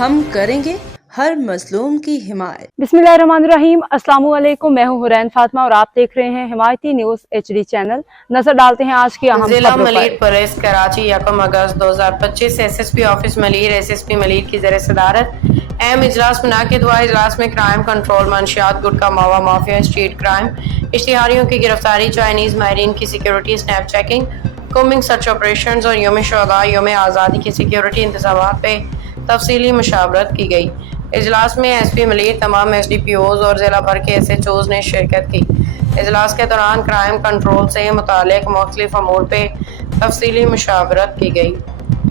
हम करेंगे हर मजलूम की हिमायत। बिस्मिल्लाहिर्रहमानिर्रहीम। अस्सलाम वालेकुम, मैं हूं हुरैन फातिमा और आप देख रहे हैं हिमायती न्यूज HD चैनल। नजर डालते हैं आज की अहम जिला खबरों मलीर पर। पुलिस कराची 1 अगस्त 2025 SSP office Malir SSP Malir की ज़ेर सदारत अहम इजलास मुनाकिद हुआ। इजलास में क्राइम कंट्रोल, मंशियात, गुटखा मावा माफिया, स्ट्रीट क्राइम, इश्तिहारियों की गिरफ्तारी, चाइनीज माहरीन की security, snap checking, combing search operation और योम शुहदा योम आज़ादी की सिक्योरिटी इंतजाम पे तफसीली मुशावरत की गई। इजलास में SP मलीर, तमाम SDPOs और जिला भर के SHOs ने शिरकत की। इजलास के दौरान क्राइम कंट्रोल से मुतालिक मुख्तलिफ अमूर पे तफसीली मुशावरत की गई।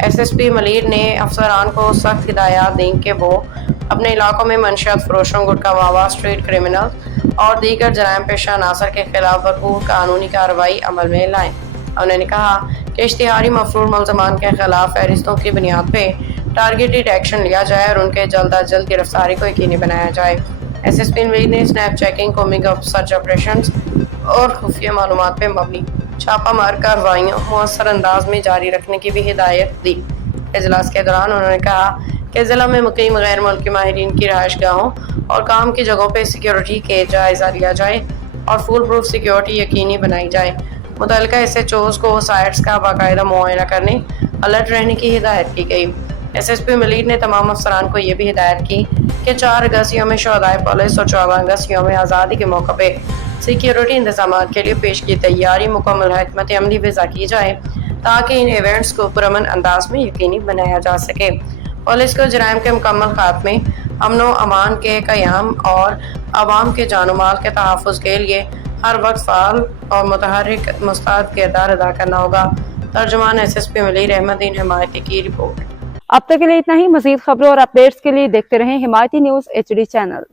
SSP मलीर ने अफसरान को सख्त हिदायत दी कि वो अपने इलाकों में मंशियात फरोशों, गुटखा मावा, स्ट्रीट क्रिमिनल और दीगर जराइम पेशा अनासर के खिलाफ भरपूर कानूनी कार्रवाई अमल में लाएं। उन्होंने कहा कि इश्तिहारी मफरूर मुलजमान के खिलाफ फहरिस्तों की बुनियाद पे टारगेटेड एक्शन लिया जाए और उनके जल्द अज जल्द गिरफ्तारी को यकीनी बनाया जाए। SSP मलीर ने snap checking, combing of search operation और खुफिया मालूमात पे मबनी छापा मार कार्रवाइयों मुअस्सर अंदाज में जारी रखने की भी हिदायत दी। इजलास के दौरान उन्होंने कहा कि जिला में मुकीम गैर मुल्की माहिरीन की रहायश गाहों और काम की जगहों पर सिक्योरिटी के जायजा लिया जाए और फुल प्रूफ सिक्योरिटी यकीनी बनाई जाए। मुतल्लिका SHOs को साइट्स का बाकायदा मुआयना करने, अलर्ट रहने की हिदायत की गई। SSP मलीर ने तमाम अफसरान को यह भी हिदायत की कि 4 अगस्त योम शुहदाए पुलिस और 14 अगस्त योम आज़ादी के मौके पे सिक्योरिटी इंतजाम के लिए पेश की तैयारी मुकम्मल हिकमत अमली वज़ा की जाए ताकि इन इवेंट्स को पुरअमन अंदाज में यकीनी बनाया जा सके। पुलिस को जराइम के मुकम्मल खात्मे, अमन व अमान के क़याम और आवाम के जान माल के तहफ़्फ़ुज़ के लिए हर वक्त फ़ाल और मुतहर्रिक मुस्तैद किरदार अदा करना होगा। तर्जुमान SSP मलीर अहमदीन हिमायती की रिपोर्ट। अब तक के लिए इतना ही। मज़ीद खबरों और अपडेट्स के लिए देखते रहें हिमायती न्यूज HD चैनल।